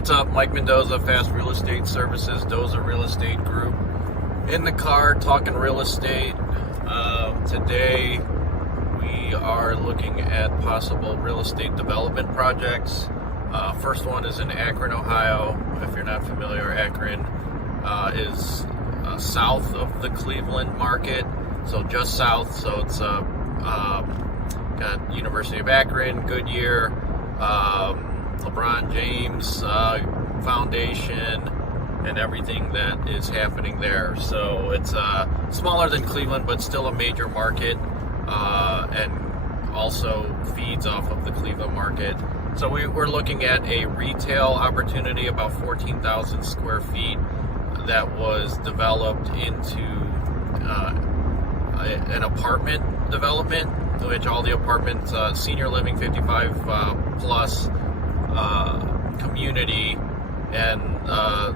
What's up? Mike Mendoza, FASS Real Estate Services, Doza Real Estate Group. In the car talking real estate. Today we are looking at possible real estate development projects. First one is in Akron, Ohio. If you're not familiar, Akron is south of the Cleveland market, so just south. So it's got University of Akron, Goodyear, LeBron James Foundation, and everything that is happening there. So it's smaller than Cleveland, but still a major market, and also feeds off of the Cleveland market. So we're looking at a retail opportunity, about 14,000 square feet, that was developed into an apartment development, which all the apartments, senior living, 55 plus community, and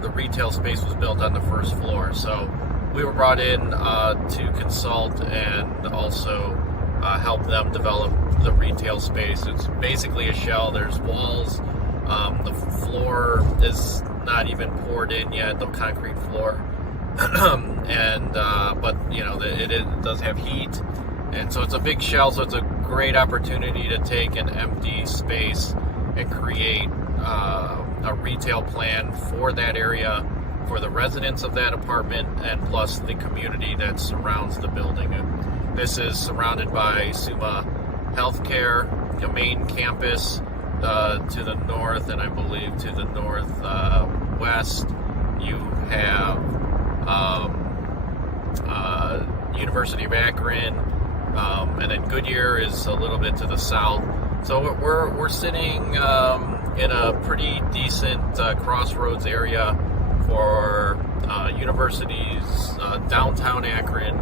the retail space was built on the first floor. So we were brought in to consult and also help them develop the retail space. It's basically a shell. There's walls. The floor is not even poured in yet, the concrete floor. And but it does have heat, and so it's a big shell. So it's a great opportunity to take an empty space and create a retail plan for that area, for the residents of that apartment, and plus the community that surrounds the building. And this is surrounded by Summa Healthcare, the main campus to the north, and I believe to the northwest you have University of Akron, and then Goodyear is a little bit to the south. So we're sitting in a pretty decent crossroads area for universities, downtown Akron,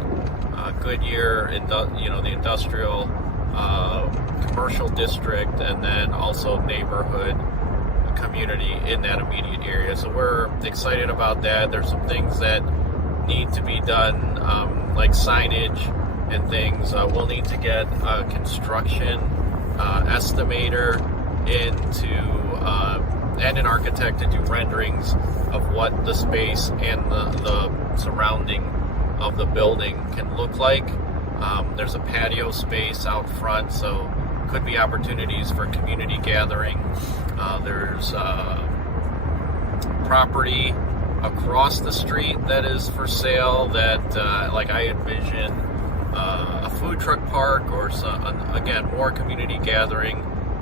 Goodyear, the industrial commercial district, and then also neighborhood community in that immediate area. So we're excited about that. There's some things that need to be done, like signage and things. We'll need to get a construction estimator and an architect to do renderings of what the space and the surrounding of the building can look like. There's a patio space out front, so could be opportunities for community gathering. There's property across the street that is for sale that like I envision a food truck park, or again, more community gathering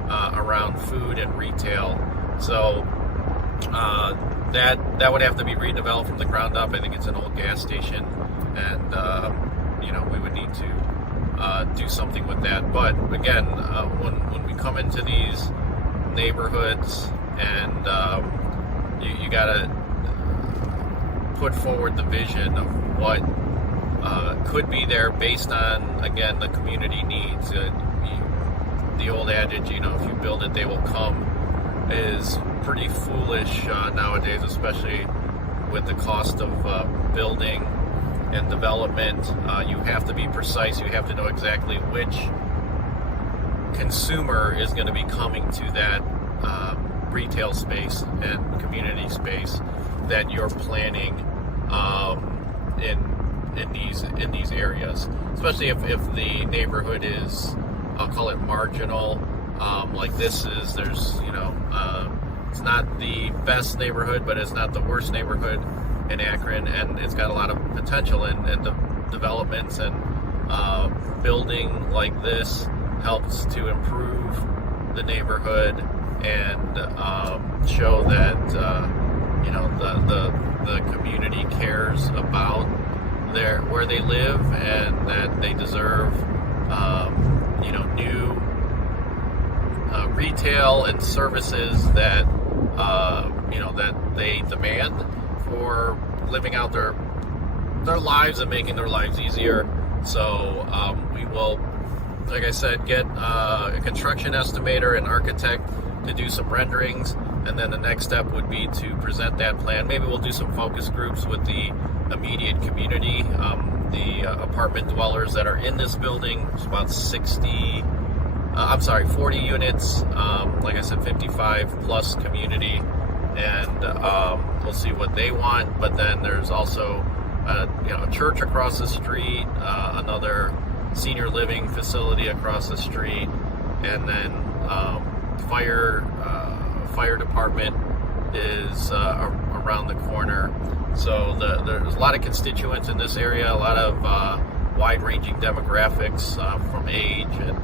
around food and retail. So that would have to be redeveloped from the ground up. I think it's an old gas station, and we would need to do something with that. But again, when we come into these neighborhoods, and you gotta put forward the vision of what could be there based on, again, the community needs. The old adage, if you build it, they will come, is pretty foolish nowadays, especially with the cost of building and development. You have to be precise. You have to know exactly which consumer is going to be coming to that retail space and community space that you're planning in these areas, especially if the neighborhood is, I'll call it marginal, like this is. There's it's not the best neighborhood, but it's not the worst neighborhood in Akron, and it's got a lot of potential in developments, and building like this helps to improve the neighborhood and show that the community cares about where they live, and that they deserve new retail and services that that they demand for living out their lives and making their lives easier. So we will, like I said, get a construction estimator and architect to do some renderings, and then the next step would be to present that plan. Maybe we'll do some focus groups with the immediate community, the apartment dwellers that are in this building. It's about 40 units, like I said, 55 plus community, and we'll see what they want. But then there's also a church across the street, another senior living facility across the street, and then fire department is around the corner. So there's a lot of constituents in this area, a lot of wide-ranging demographics from age and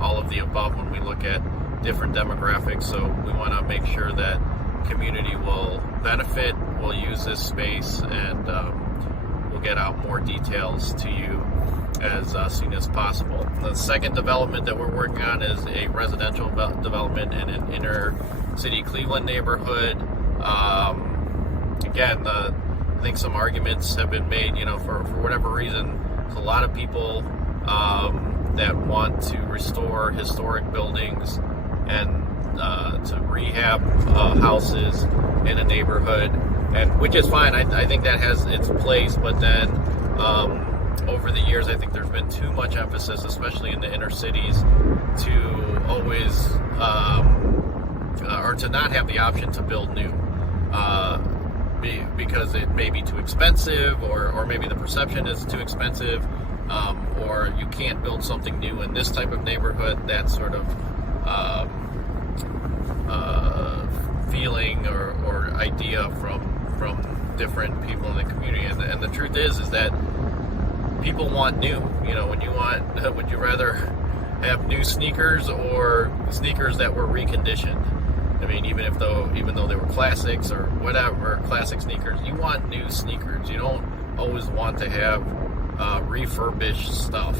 all of the above when we look at different demographics. So we want to make sure that community will benefit, will use this space, and we'll get out more details to you as soon as possible. The second development that we're working on is a residential development in an inner city Cleveland neighborhood. Again, I think some arguments have been made, for whatever reason, there's a lot of people that want to restore historic buildings and to rehab houses in a neighborhood, and which is fine. I think that has its place, but then over the years, I think there's been too much emphasis, especially in the inner cities, to always or to not have the option to build new. Because it may be too expensive, or maybe the perception is too expensive, or you can't build something new in this type of neighborhood. That sort of feeling or idea from different people in the community. And the truth is that people want new. When you want, would you rather have new sneakers or sneakers that were reconditioned? I mean, even though they were classics or whatever, classic sneakers, you want new sneakers. You don't always want to have refurbished stuff.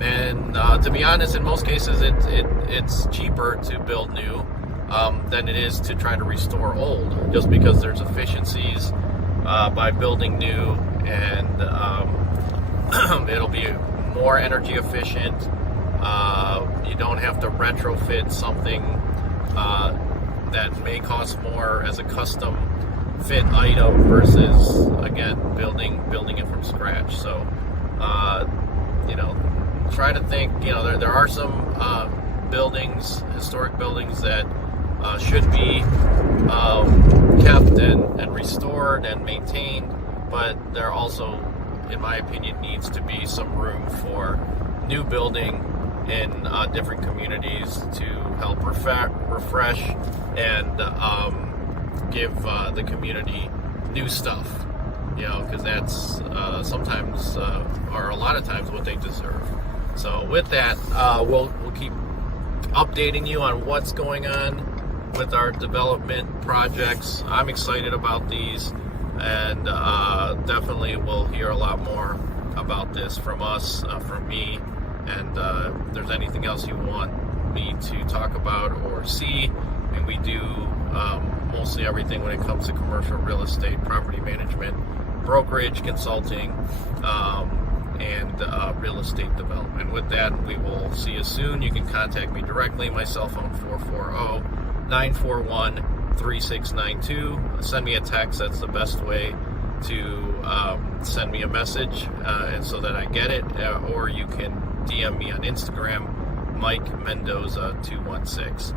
And to be honest, in most cases, it's cheaper to build new than it is to try to restore old, just because there's efficiencies by building new, and it'll be more energy efficient. You don't have to retrofit something that may cost more as a custom fit item versus, again, building it from scratch. So try to think, there are some buildings, historic buildings that should be kept and restored and maintained, but there also, in my opinion, needs to be some room for new building in different communities to help refresh and give the community new stuff, because that's sometimes or a lot of times what they deserve. So with that, we'll keep updating you on what's going on with our development projects. I'm excited about these, and definitely we'll hear a lot more about this from us, from me. And if there's anything else you want me to talk about or see, and we do mostly everything when it comes to commercial real estate, property management, brokerage, consulting, and real estate development. With that, we will see you soon. You can contact me directly. My cell phone, 440-941-3692. Send me a text. That's the best way to send me a message, and so that I get it. Or you can DM me on Instagram, Mike Mendoza 216.